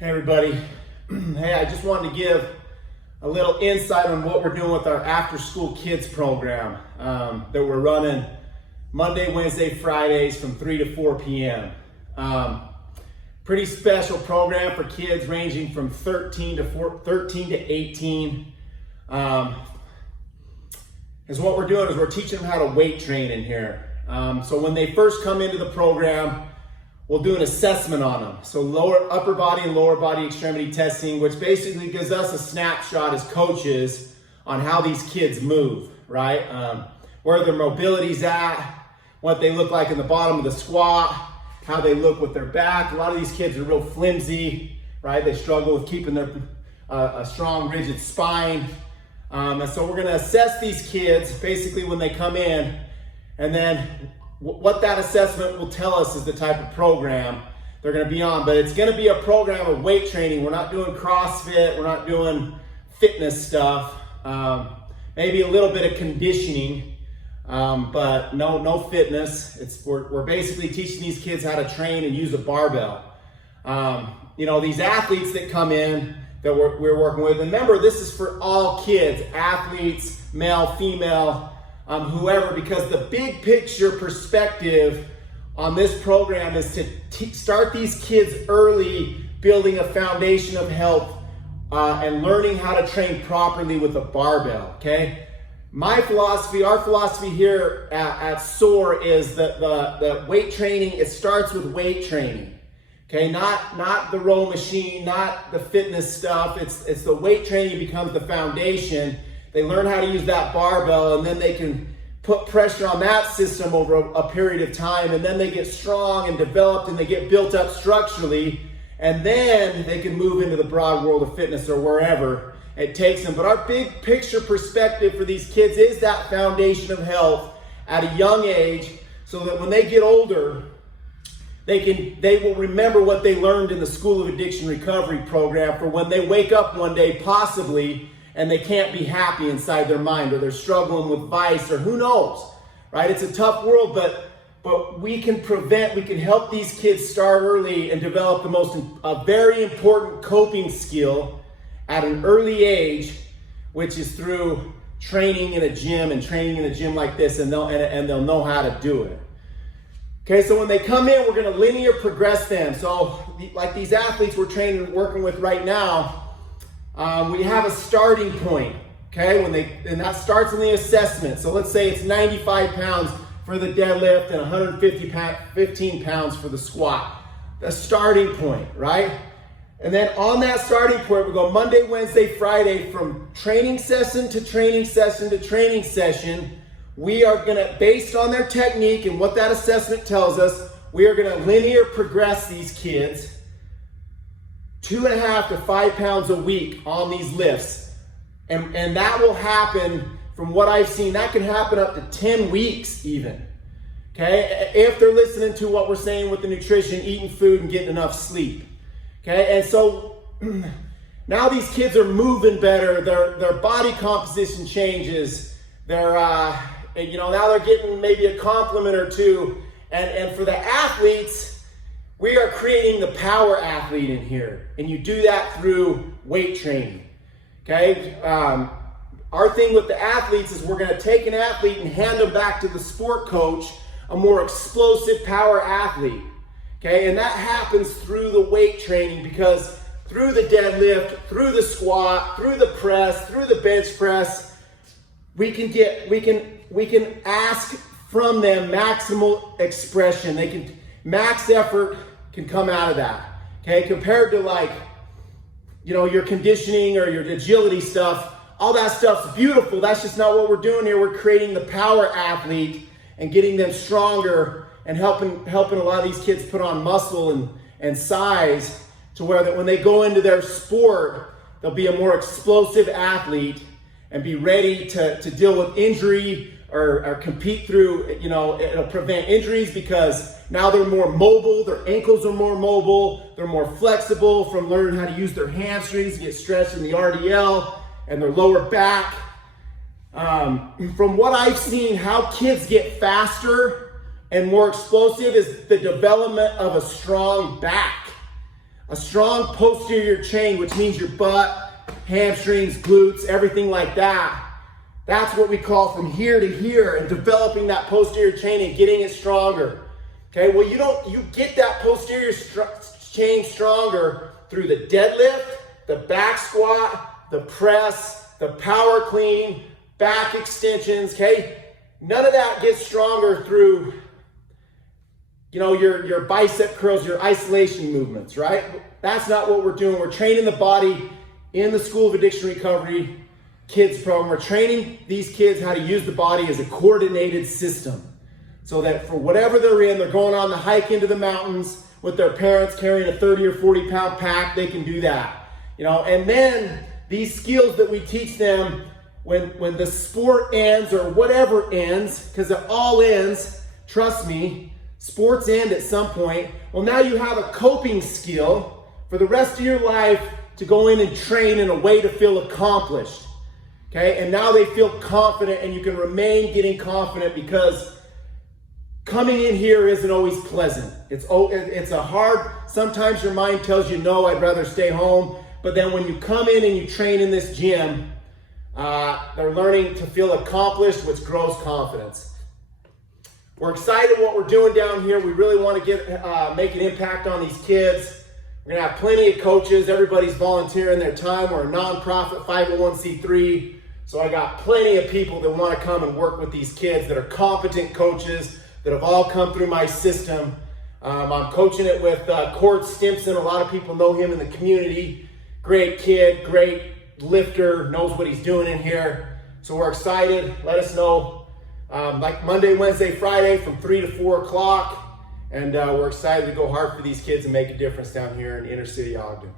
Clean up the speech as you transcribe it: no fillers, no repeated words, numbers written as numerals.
Hey everybody. Hey, I just wanted to give a little insight on what we're doing with our after school kids program that we're running Monday, Wednesday, Fridays from 3 to 4 p.m. Pretty special program for kids ranging from 13 to 18. Is what we're doing is we're teaching them how to weight train in here. So when they first come into the program, we'll do an assessment on them. So upper body and lower body extremity testing, which basically gives us a snapshot as coaches on how these kids move, right? Where their mobility's at, what they look like in the bottom of the squat, how they look with their back. A lot of these kids are real flimsy, right? They struggle with keeping their a strong, rigid spine. And so we're gonna assess these kids basically when they come in, and then what that assessment will tell us is the type of program they're going to be on. But it's going to be a program of weight training. We're not doing CrossFit. We're not doing fitness stuff. Maybe a little bit of conditioning, but no fitness. We're basically teaching these kids how to train and use a barbell. These athletes that come in that we're working with, and remember, this is for all kids, athletes, male, female, whoever, because the big picture perspective on this program is to start these kids early, building a foundation of health and learning how to train properly with a barbell, okay? My philosophy, our philosophy here at SOAR is that the weight training, it starts with weight training, okay? Not the row machine, not the fitness stuff. It's the weight training becomes the foundation. They learn how to use that barbell, and then they can put pressure on that system over a period of time, and then they get strong and developed, and they get built up structurally, and then they can move into the broad world of fitness or wherever it takes them. But our big picture perspective for these kids is that foundation of health at a young age, so that when they get older, they will remember what they learned in the School of Addiction Recovery program for when they wake up one day, possibly, and they can't be happy inside their mind, or they're struggling with vice, or who knows, right? It's a tough world, but we can help these kids start early and develop a very important coping skill at an early age, which is through training in a gym like this, and they'll know how to do it. Okay, so when they come in, we're gonna linear progress them. So like these athletes we're working with right now, we have a starting point, okay? And that starts in the assessment. So let's say it's 95 pounds for the deadlift and 15 pounds for the squat. The starting point, right? And then on that starting point, we go Monday, Wednesday, Friday, from training session to training session to training session. We are gonna, based on their technique and what that assessment tells us, we are gonna linear progress these kids 2.5 to 5 pounds a week on these lifts. And that will happen, from what I've seen, that can happen up to 10 weeks even, okay? If they're listening to what we're saying with the nutrition, eating food and getting enough sleep, okay? And so now these kids are moving better, their body composition changes, now they're getting maybe a compliment or two, and for the athletes, we are creating the power athlete in here, and you do that through weight training, okay? Our thing with the athletes is we're gonna take an athlete and hand them back to the sport coach, a more explosive power athlete, okay? And that happens through the weight training, because through the deadlift, through the squat, through the press, through the bench press, we can ask from them maximal expression. Max effort can come out of that, okay? Compared to your conditioning or your agility stuff, all that stuff's beautiful. That's just not what we're doing here. We're creating the power athlete and getting them stronger and helping a lot of these kids put on muscle and size, to where that when they go into their sport, they'll be a more explosive athlete and be ready to deal with injury or compete through, it'll prevent injuries, because now they're more mobile, their ankles are more mobile, they're more flexible from learning how to use their hamstrings, get stretched in the RDL and their lower back. From what I've seen, how kids get faster and more explosive is the development of a strong back. A strong posterior chain, which means your butt, hamstrings, glutes, everything like that. That's what we call from here to here, and developing that posterior chain and getting it stronger. Okay, well you get that posterior chain stronger through the deadlift, the back squat, the press, the power clean, back extensions, okay? None of that gets stronger through, your bicep curls, your isolation movements, right? That's not what we're doing. We're training the body in the School of Addiction Recovery Kids program. We're training these kids how to use the body as a coordinated system so that for whatever they're in, they're going on the hike into the mountains with their parents carrying a 30 or 40 pound pack, they can do that. And then these skills that we teach them when the sport ends or whatever ends, because it all ends, trust me, sports end at some point. Well, now you have a coping skill for the rest of your life to go in and train in a way to feel accomplished. Okay, and now they feel confident, and you can remain getting confident, because coming in here isn't always pleasant. It's a hard, sometimes your mind tells you, no, I'd rather stay home. But then when you come in and you train in this gym, they're learning to feel accomplished, which grows confidence. We're excited what we're doing down here. We really want to make an impact on these kids. We're going to have plenty of coaches. Everybody's volunteering their time. We're a nonprofit 501c3. So I got plenty of people that want to come and work with these kids that are competent coaches that have all come through my system. I'm coaching it with Cord Stimpson. A lot of people know him in the community. Great kid, great lifter, knows what he's doing in here. So we're excited. Let us know. Like Monday, Wednesday, Friday from 3 to 4 o'clock. And we're excited to go hard for these kids and make a difference down here in inner city Ogden.